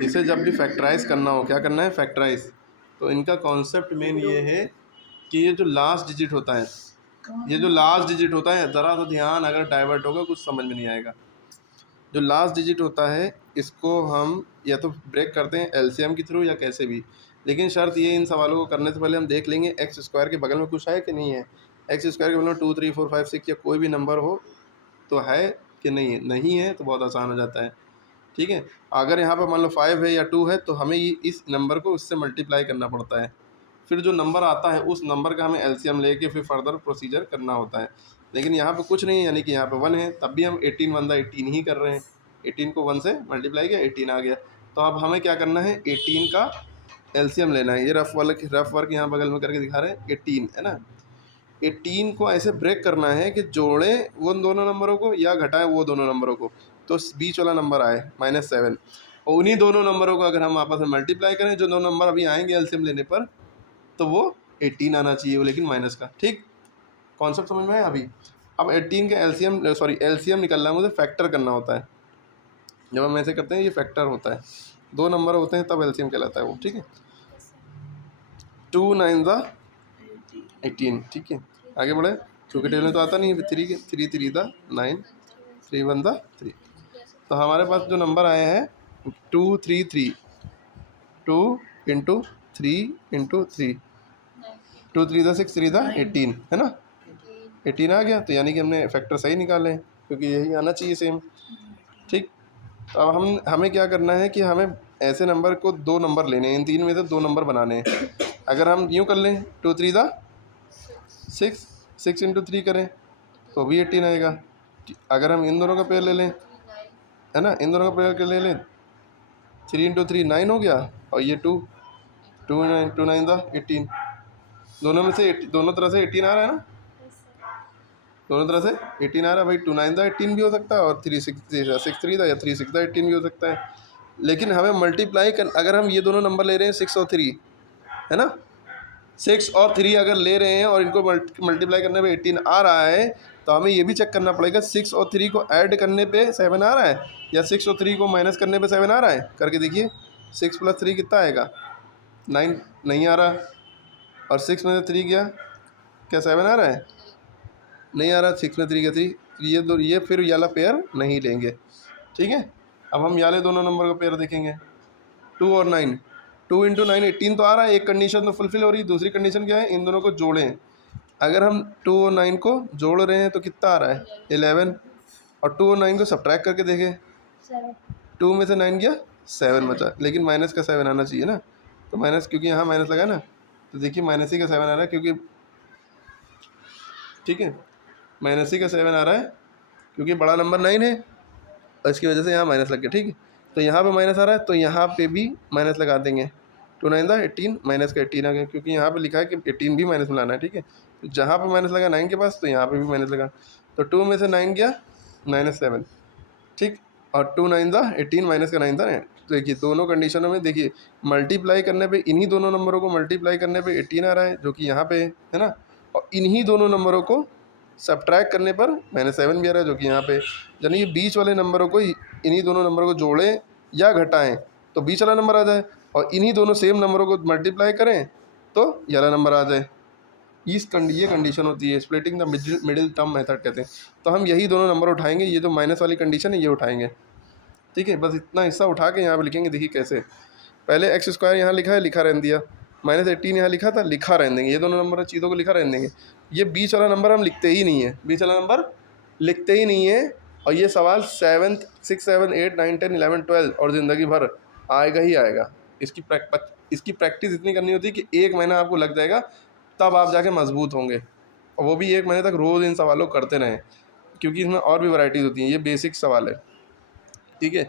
इसे जब भी फैक्टराइज करना हो, क्या करना है, फैक्टराइज, तो इनका कॉन्सेप्ट मेन ये है कि ये जो लास्ट डिजिट होता है, ये जो लास्ट डिजिट होता है, ज़रा सा ध्यान अगर डाइवर्ट होगा कुछ समझ में नहीं आएगा। जो लास्ट डिजिट होता है इसको हम या तो ब्रेक करते हैं एलसीएम के थ्रू या कैसे भी, लेकिन शर्त ये इन सवालों को करने से पहले हम देख लेंगे एक्स स्क्वायर के बगल में कुछ है कि नहीं है। एक्स स्क्वायर के बगल में 2 3 4 5 6 या कोई भी नंबर हो तो है कि नहीं है, नहीं है तो बहुत आसान हो जाता है। ठीक है, अगर यहाँ पर मान लो 5 है या 2 है तो हमें ये इस नंबर को उससे मल्टीप्लाई करना पड़ता है, फिर जो नंबर आता है उस नंबर का हमें एलसीएम लेके फिर फर्दर प्रोसीजर करना होता है। लेकिन यहाँ पे कुछ नहीं है, यानी कि यहाँ पे 1 है, तब भी हम 18 1 18 ही कर रहे हैं। 18 को 1 से मल्टीप्लाई किया, 18 आ गया। तो अब हमें क्या करना है, 18 का एलसीएम लेना है। ये रफ वर्क यहाँ बगल में करके दिखा रहे हैं, 18 है ना। 18 को ऐसे ब्रेक करना है कि जोड़े वो दोनों नंबरों को या घटाएं वो दोनों नंबरों को, तो बीच वाला नंबर आए -7, और उन्हीं दोनों नंबरों को अगर हम आपस में मल्टीप्लाई करें, जो दो नंबर अभी आएंगे एलसीएम लेने पर, तो वो 18 आना चाहिए, वो लेकिन माइनस का। ठीक, कॉन्सेप्ट समझ में आया अभी। अब 18 का एलसीएम निकलना है, मुझे फैक्टर करना होता है। जब हम ऐसे करते हैं ये फैक्टर होता है, दो नंबर होते हैं तब एलसीएम कहलाता है वो। ठीक है, 2 9 द 18। ठीक है, आगे बढ़े, क्योंकि टेबल में तो आता नहीं है, 3 3 द 9, 3 1 द 3। तो हमारे पास जो नंबर आए हैं 2 3 3, 2 इंटू 3 इंटू 3, 2 3 द 6, 3 द 18 है ना, 18 आ गया। तो यानी कि हमने फैक्टर सही निकाले हैं, क्योंकि यही आना चाहिए सेम। ठीक, तो अब हमें क्या करना है कि हमें ऐसे नंबर को दो नंबर लेने हैं, इन तीन में से दो नंबर बनाने हैं। अगर हम यूँ कर लें 2 3 द 6, 6 इंटू 3 करें तो भी 18 आएगा। अगर हम इन दोनों का पेयर ले लें, है ना, इन दोनों का पेयर ले लें, 3 इंटू 3 9 हो गया, और ये 2 2 9 द 18, दोनों में से दोनों तरह से 18 आ रहा है ना, दोनों तरह से 18 आ रहा है भाई। 2 9 द 18 भी हो सकता है, और 3 6 3 द या 3 6 द 18 भी हो सकता है। लेकिन हमें मल्टीप्लाई कर, अगर हम ये दोनों नंबर ले रहे हैं 6 और 3, है ना, 6 और 3 अगर ले रहे हैं और इनको मल्टीप्लाई करने पे 18 आ रहा है, तो हमें ये भी चेक करना पड़ेगा 6 और 3 को ऐड करने पे 7 आ रहा है, या 6 और 3 को माइनस करने पे 7 आ रहा है। करके देखिए, 6 प्लस 3 कितना आएगा, 9 नहीं आ रहा, और 6 में से 3 गया, क्या 7 आ रहा है, नहीं आ रहा। 6 में 3 का 3, ये फिर ये वाला पेयर नहीं लेंगे। ठीक है, अब हम याले दोनों नंबर का पेयर देखेंगे, 2 और 9, 2 इंटू 9 18 तो आ रहा है, एक कंडीशन तो फुलफिल हो रही है। दूसरी कंडीशन क्या है, इन दोनों को जोड़ें। अगर हम 2 और 9 को जोड़ रहे हैं तो कितना आ रहा है, 11, और 2 और 9 को सब्ट्रैक्ट करके देखें, 2 में से 9 गया, 7 बचा, लेकिन माइनस का 7 आना चाहिए ना। तो माइनस, क्योंकि यहाँ माइनस लगा ना, तो देखिए माइनस ही का 7 आ रहा है, क्योंकि ठीक है, माइनस ही का 7 आ रहा है, क्योंकि बड़ा नंबर 9 है, और इसकी वजह से यहाँ माइनस लग गया। ठीक है, तो यहाँ पे माइनस आ रहा है, तो यहाँ पे भी माइनस लगा देंगे। 2 9 द 18, माइनस का 18 आ गया, क्योंकि यहाँ पे लिखा है कि 18 भी माइनस में लाना है। ठीक है, तो जहाँ पे माइनस लगा 9 के पास, तो यहाँ पे भी माइनस लगा, तो 2 में से 9 गया, -7। ठीक, और 2 9 द 18, माइनस का 9 था। तो देखिए दोनों कंडीशनों में देखिए, मल्टीप्लाई करने पे इन्हीं दोनों नंबरों को मल्टीप्लाई करने पे 18 आ रहा है, जो कि यहाँ पे है ना, और इन्हीं दोनों नंबरों को सब्ट्रैक्ट करने पर -7 भी आ रहा है, जो कि यहाँ पे। यानी कि बीच वाले नंबरों को, इन्हीं दोनों नंबरों को जोड़ें या घटाएं तो बीच वाला नंबर आ जाए, और इन्हीं दोनों सेम नंबरों को मल्टीप्लाई करें तो ये वाला नंबर आ जाए। ये कंडीशन होती है, splitting the middle term method कहते हैं। तो हम यही दोनों नंबर उठाएंगे, ये जो माइनस वाली कंडीशन है ये उठाएंगे। ठीक है, बस इतना हिस्सा उठा के यहाँ पे लिखेंगे। देखिए कैसे, पहले एक्स स्क्वायर यहाँ लिखा है, लिखा रहने दिया, -18 यहाँ लिखा था, लिखा रहने देंगे, ये दोनों नंबर चीज़ों को लिखा रहने देंगे। ये बीच वाला नंबर हम लिखते ही नहीं है, बीच वाला नंबर लिखते ही नहीं है। और ये सवाल 7th 6 7 8 9 10 11 12 और ज़िंदगी भर आएगा ही आएगा। इसकी प्रैक्टिस इतनी करनी होती है कि 1 महीना आपको लग जाएगा, तब आप जाके मजबूत होंगे, और वो भी 1 महीने तक रोज़ इन सवालों को करते रहें, क्योंकि इसमें और भी वैरायटीज़ होती हैं। ये बेसिक सवाल है। ठीक है,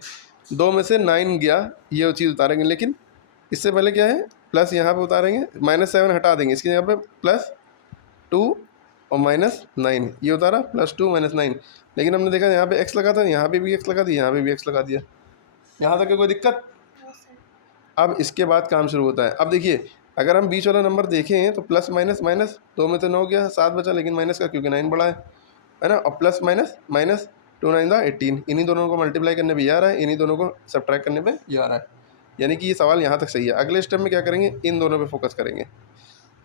2 में से 9 गया, ये चीज़ उतारेंगे, लेकिन इससे पहले क्या है, प्लस यहाँ पे उतारेंगे, -7 हटा देंगे, इसकी जगह पे +2 और -9 ये उतारा, +2 -9। लेकिन हमने देखा यहाँ पे एक्स लगा था, यहाँ पे भी एक्स लगा दिया, यहाँ पे भी एक्स लगा दिया। यहाँ तक कोई दिक्कत। अब इसके बाद काम शुरू होता है। अब देखिए, अगर हम बीच वाला नंबर देखें तो प्लस माइनस माइनस, 2 में से 9 गया, 7 बचा, लेकिन माइनस का, क्योंकि 9 बड़ा है ना, और प्लस माइनस माइनस, 2 9 18, इन्हीं दोनों को मल्टीप्लाई करने पे ये आ रहा है, इन्हीं दोनों को सब्ट्रैक्ट करने पे ये आ रहा है। यानी कि ये सवाल यहाँ तक सही है। अगले स्टेप में क्या करेंगे, इन दोनों पे फोकस करेंगे,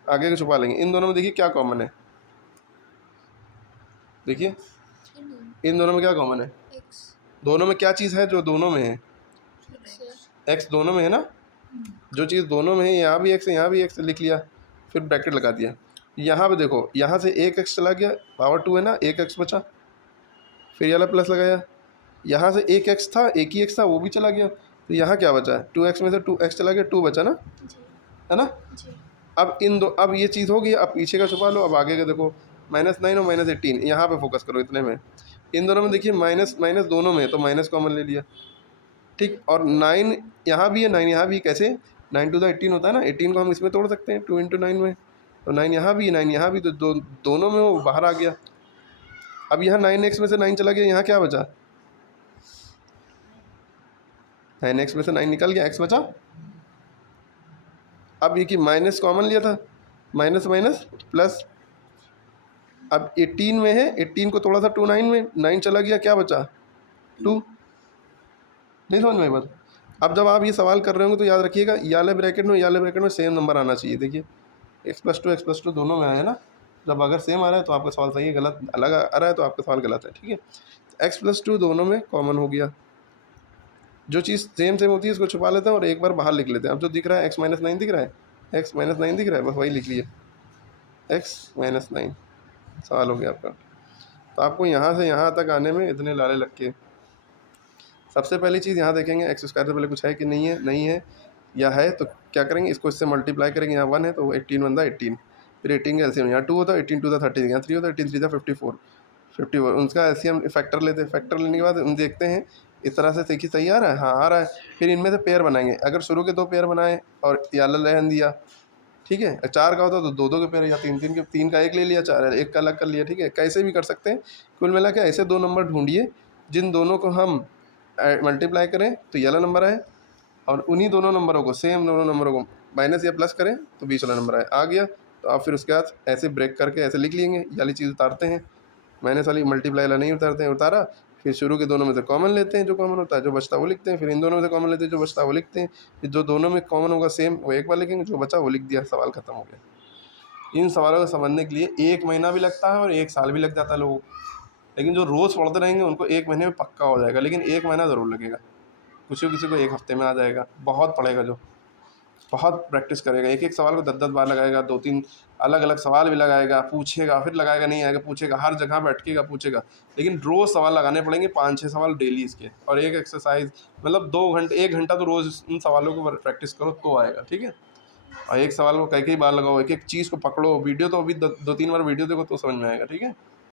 आगे को छुपा लेंगे। इन दोनों में देखिए क्या कॉमन है, देखिए इन दोनों में क्या कॉमन है, दोनों में क्या चीज़ है जो दोनों में है, एक्स दोनों में है ना। जो चीज़ दोनों में है, यहाँ भी एक्स है यहाँ भी एक्स लिख लिया, फिर ब्रैकेट लगा दिया। यहाँ पे देखो, यहाँ से एक एक्स चला गया, पावर 2 है ना, एक एक्स बचा, फिर ये वाला प्लस लगाया। यहाँ से एक एक्स था, एक ही एक्स था, वो भी चला गया, तो यहाँ क्या बचा, 2x में से 2x चला गया, 2 बचा ना, है ना। अब अब ये चीज़ होगी, अब पीछे का छुपा लो, अब आगे का देखो, -9 और -18, यहाँ पे फोकस करो इतने में। इन दोनों में देखिए माइनस माइनस दोनों में, तो माइनस कॉमन ले लिया, ठीक। और 9 यहाँ भी है, 9 यहाँ भी, कैसे 9 टू द 18 होता है ना, 18 को हम इसमें तोड़ सकते हैं 2 × 9 में, तो 9 यहाँ भी 9 यहाँ भी, तो दोनों में वो बाहर आ गया। अब यहाँ 9x में से 9 चला गया, यहाँ क्या बचा, 9x में से 9 निकल गया, x बचा। अब ये कि माइनस कॉमन लिया था, माइनस माइनस प्लस, अब 18 में है, 18 को थोड़ा सा 2 9 में, 9 चला गया, क्या बचा 2, नहीं समझ में बात। अब जब आप ये सवाल कर रहे होंगे तो याद रखिएगा, याले ब्रैकेट में सेम नंबर आना चाहिए। देखिए x+2 दोनों में आया ना, जब अगर सेम आ रहा है तो आपका सवाल सही है, गलत अलग आ रहा है तो आपका सवाल गलत है, ठीक है। x+2 दोनों में कॉमन हो गया, जो चीज़ सेम होती है उसको छुपा लेते हैं और एक बार बाहर लिख लेते हैं। अब जो दिख रहा है x-9 दिख रहा है, x-9 दिख रहा है, बस वही लिख लिए, x-9 सवाल हो गया आपका। तो आपको यहाँ से यहाँ तक आने में इतने लाले लग के, सबसे पहली चीज़ यहाँ देखेंगे x² से पहले कुछ है कि नहीं है, नहीं है या है तो क्या करेंगे, इसको इससे मल्टीप्लाई करेंगे, यहाँ 1 है तो 18 बनता है 18, फिर 18 का एलसीएम, यहाँ 2 होता है 18 2 था 30, यहाँ 3 होता है 18 3 था 54, उनका एलसीएम फैक्टर लेते हैं। फैक्टर लेने के बाद हम देखते हैं इस तरह से, देखिए सही आ रहा है, हाँ आ रहा है। फिर इनमें से पेयर बनाएंगे, अगर शुरू के 2 पेयर बनाए और याला रहन दिया, ठीक है। 4 का होता तो 2 के पेयर, या 3 के, 3 का 1 ले लिया, 4 1 का अलग कर लिया, ठीक है। कैसे भी कर सकते हैं। कुल मिला के ऐसे 2 नंबर ढूंढिए जिन दोनों को हम मल्टीप्लाई करें तो ये वाला नंबर आए, और उन्हीं दोनों नंबरों को, सेम दोनों नंबरों को माइनस या प्लस करें तो 20 वाला नंबर आए, आ गया। तो आप फिर उसके बाद ऐसे ब्रेक करके ऐसे लिख लेंगे, ये वाली चीज़ उतारते हैं, माइनस वाली मल्टीप्लाई वाला नहीं उतारते हैं, उतारा। फिर शुरू के दोनों में से कॉमन लेते हैं, जो कॉमन होता है, जो बचता है वो लिखते हैं। फिर इन दोनों में से कॉमन लेते हैं, जो बचता है वो लिखते हैं। फिर जो दोनों में कॉमन होगा सेम, वो एक बार लिखेंगे, जो बचा वो लिख दिया, सवाल खत्म हो गया। इन सवालों को समझने के लिए 1 महीना भी लगता है और 1 साल भी लग जाता है लोगों को, लेकिन जो रोज़ पढ़ते रहेंगे उनको 1 महीने में पक्का हो जाएगा, लेकिन 1 महीना ज़रूर लगेगा। किसी को 1 हफ्ते में आ जाएगा, बहुत पढ़ेगा, जो बहुत प्रैक्टिस करेगा, एक एक सवाल को 10 बार लगाएगा, 2-3 अलग अलग सवाल भी लगाएगा, पूछेगा, फिर लगाएगा, नहीं आएगा पूछेगा, हर जगह बैठेगा पूछेगा। लेकिन रोज़ सवाल लगाने पड़ेंगे, 5-6 सवाल डेली इसके, और एक एक्सरसाइज, मतलब 2 घंटे 1 घंटा तो रोज़ इन सवालों को प्रैक्टिस करो तो आएगा, ठीक है। और एक सवाल को कई बार लगाओ, एक एक चीज़ को पकड़ो, वीडियो तो अभी 2-3 बार वीडियो देखो तो समझ में आएगा, ठीक है।